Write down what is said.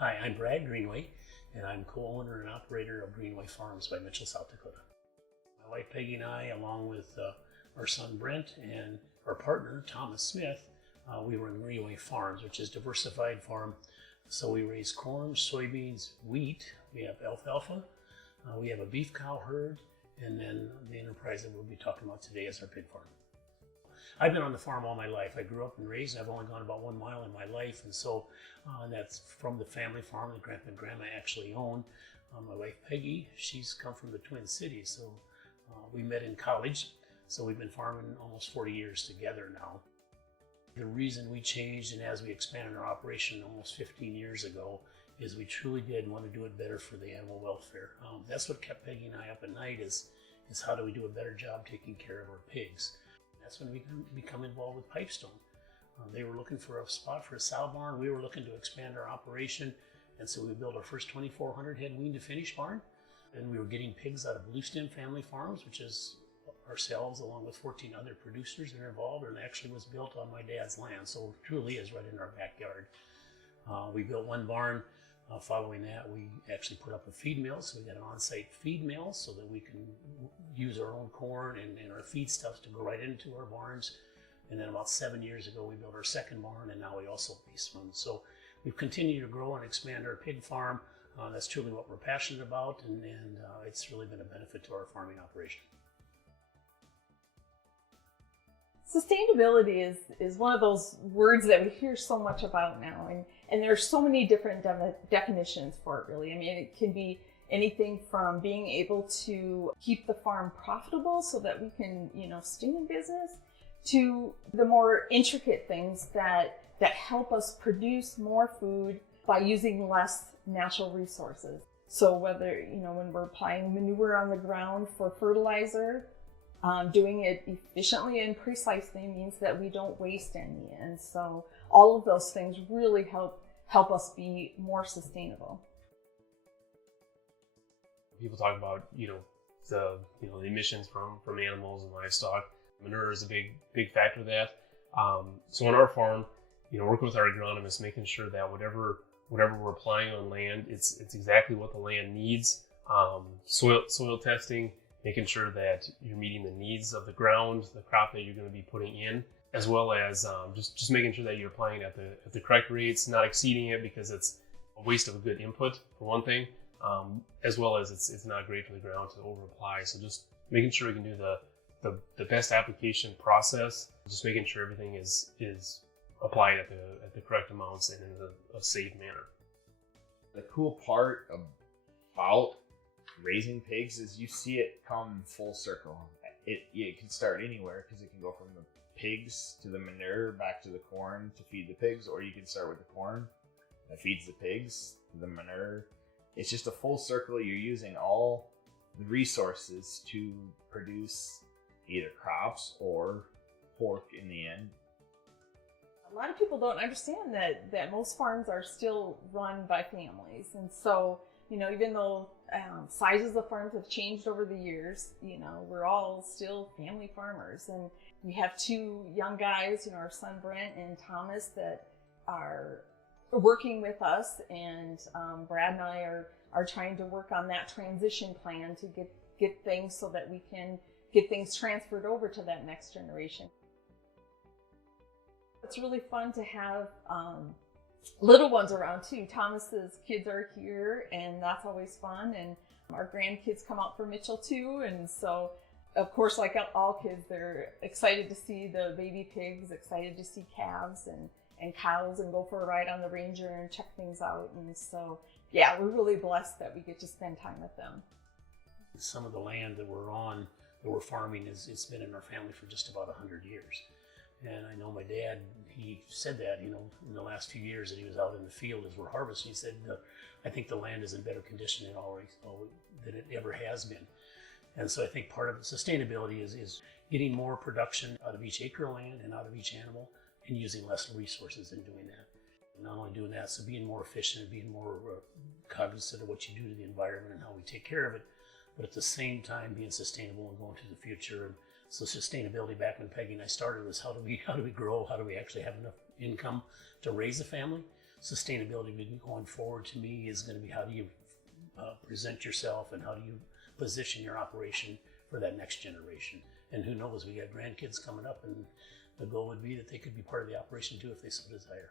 Hi, I'm Brad Greenway, and I'm co-owner and operator of Greenway Farms by Mitchell, South Dakota. My wife Peggy and I, along with our son Brent and our partner Thomas Smith, we run Greenway Farms, which is diversified farm. So we raise corn, soybeans, wheat, we have alfalfa, we have a beef cow herd, and then the enterprise that we'll be talking about today is our pig farm. I've been on the farm all my life. I grew up and raised. I've only gone about 1 mile in my life, and so that's from the family farm that Grandpa and Grandma actually own. My wife Peggy, she's come from the Twin Cities, so we met in college. So we've been farming almost 40 years together now. The reason we changed, and as we expanded our operation almost 15 years ago, is we truly did want to do it better for the animal welfare. That's what kept Peggy and I up at night, is how do we do a better job taking care of our pigs. That's when we become involved with PIPESTONE. They were looking for a spot for a sow barn. We were looking to expand our operation, and so we built our first 2,400 head wean to finish barn. And we were getting pigs out of Blue Stem Family Farms, which is ourselves along with 14 other producers that are involved, and actually was built on my dad's land, so it truly is right in our backyard. We built one barn. Following that, we actually put up a feed mill, so we got an on-site feed mill so that we can use our own corn and our feedstuffs to go right into our barns. And then about 7 years ago, we built our second barn, and now we also lease one. So we've continued to grow and expand our pig farm. That's truly what we're passionate about, and it's really been a benefit to our farming operation. Sustainability is one of those words that we hear so much about now, and there's so many different definitions for it, really. I mean, it can be anything from being able to keep the farm profitable so that we can, stay in business, to the more intricate things that help us produce more food by using less natural resources. So whether, when we're applying manure on the ground for fertilizer, doing it efficiently and precisely means that we don't waste any. And so all of those things really help us be more sustainable. People talk about, the emissions from animals and livestock. Manure is a big factor of that. So on our farm, working with our agronomists, making sure that whatever we're applying on land, it's exactly what the land needs. Soil testing, making sure that you're meeting the needs of the ground, the crop that you're going to be putting in, as well as just making sure that you're applying at the correct rates, not exceeding it because it's a waste of a good input for one thing, as well as it's not great for the ground to over apply. So just making sure we can do the best application process, just making sure everything is applied at the correct amounts and in a safe manner. The cool part about raising pigs is you see it come full circle. It can start anywhere because it can go from the pigs to the manure, back to the corn to feed the pigs, or you can start with the corn that feeds the pigs to the manure. It's just a full circle. You're using all the resources to produce either crops or pork in the end. A lot of people don't understand that most farms are still run by families, and so even though sizes of farms have changed over the years, we're all still family farmers. And we have two young guys, our son Brent and Thomas, that are working with us. And Brad and I are trying to work on that transition plan to get things so that we can get things transferred over to that next generation. It's really fun to have little ones around too. Thomas's kids are here, and that's always fun. And our grandkids come out for Mitchell too, and so of course, like all kids, they're excited to see the baby pigs, excited to see calves and cows, and go for a ride on the Ranger and check things out. And so, yeah, we're really blessed that we get to spend time with them. Some of the land that we're on, that we're farming, it's been in our family for just about 100 years. And I know my dad, he said that, in the last few years that he was out in the field as we're harvesting, he said, I think the land is in better condition than it ever has been. And so I think part of sustainability is getting more production out of each acre of land and out of each animal, and using less resources in doing that. And not only doing that, so being more efficient, being more cognizant of what you do to the environment and how we take care of it, but at the same time being sustainable and going to the future. And so sustainability, back when Peggy and I started, was how do we grow? How do we actually have enough income to raise a family? sustainability going forward to me is going to be how do you present yourself and how do you position your operation for that next generation. And who knows, we got grandkids coming up, and the goal would be that they could be part of the operation too if they so desire.